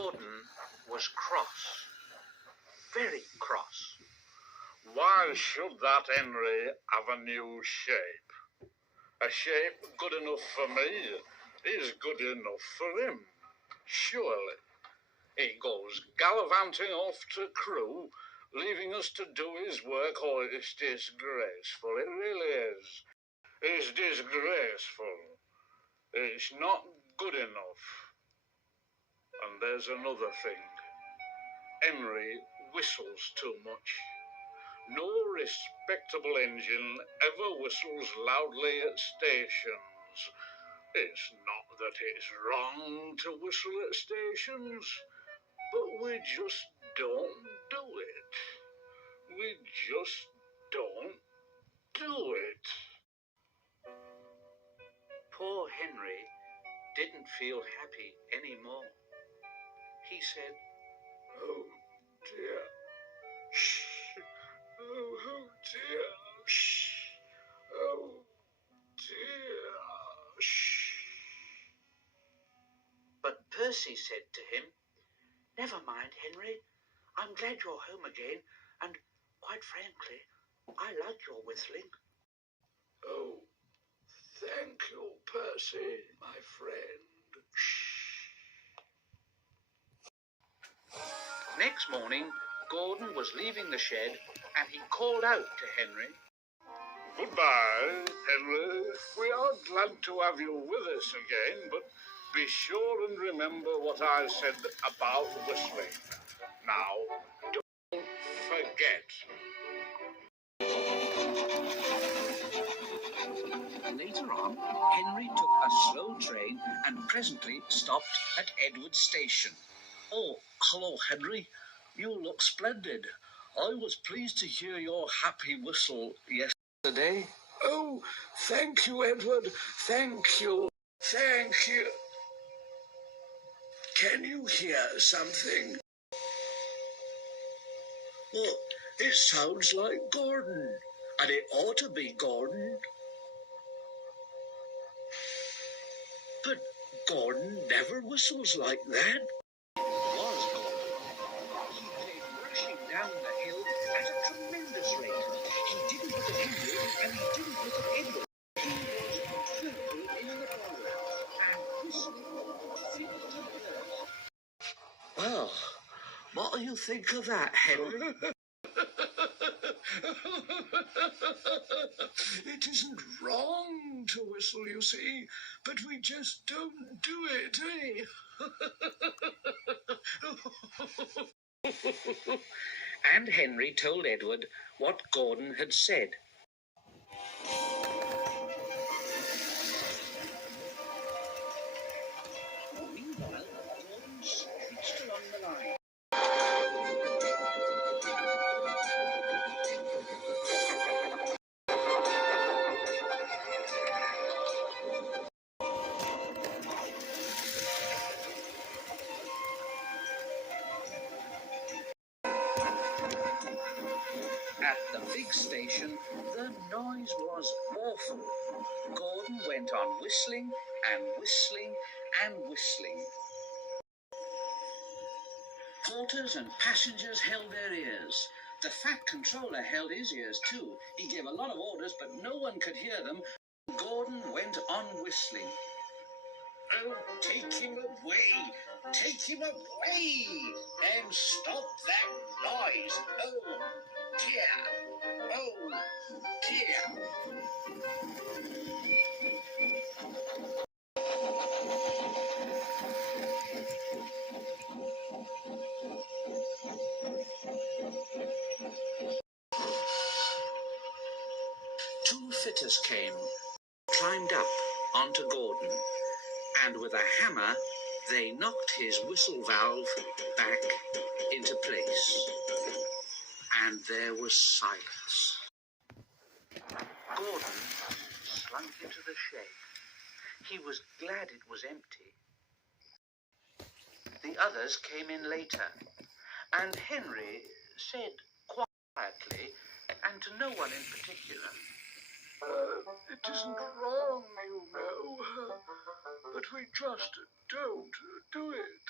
Gordon was cross, very cross. Why should that Henry have a new shape? A shape good enough for me is good enough for him, surely. He goes gallivanting off to Crewe, leaving us to do his work. Oh, it's disgraceful, it really is. It's disgraceful. It's not good enough. And there's another thing. Henry whistles too much. No respectable engine ever whistles loudly at stations. It's not that it's wrong to whistle at stations, but we just don't do it. We just don't do it. Poor Henry didn't feel happy anymore. He said, Oh dear. Shh. Oh dear. Shh. Oh dear. Shh. But Percy said to him, Never mind, Henry. I'm glad you're home again, and quite frankly, I like your whistling. Oh, thank you, Percy, my friend. Next morning, Gordon was leaving the shed, and he called out to Henry. Goodbye, Henry. We are glad to have you with us again, but be sure and remember what I said about whistling. Now, don't forget. Later on, Henry took a slow train and presently stopped at Edward Station. Oh, hello, Henry. You look splendid. I was pleased to hear your happy whistle yesterday. Oh, thank you, Edward. Thank you. Thank you. Can you hear something? Well, it sounds like Gordon, and it ought to be Gordon. But Gordon never whistles like that. Was Gordon. He came rushing down the hill at a tremendous rate. He didn't look at Henry, and he didn't look at Edward. He was firmly in the bowl, and whistling fit to burst. Well, what do you think of that, Henry? It isn't wrong to whistle, you see, but we just don't do it, eh? And Henry told Edward what Gordon had said. Meanwhile, Gordon screeched along the line. At the big station, the noise was awful. Gordon went on whistling and whistling and whistling. Porters and passengers held their ears. The fat controller held his ears too. He gave a lot of orders, but no one could hear them. Gordon went on whistling. Oh, take him away! Take him away! And stop that noise! Oh, dear! Oh, dear! Two fitters came, climbed up onto Gordon, and with a hammer they knocked his whistle valve back into place. And there was silence. Gordon slunk into the shed. He was glad it was empty. The others came in later, and Henry said quietly, and to no one in particular, It isn't wrong, you know, but we just don't do it.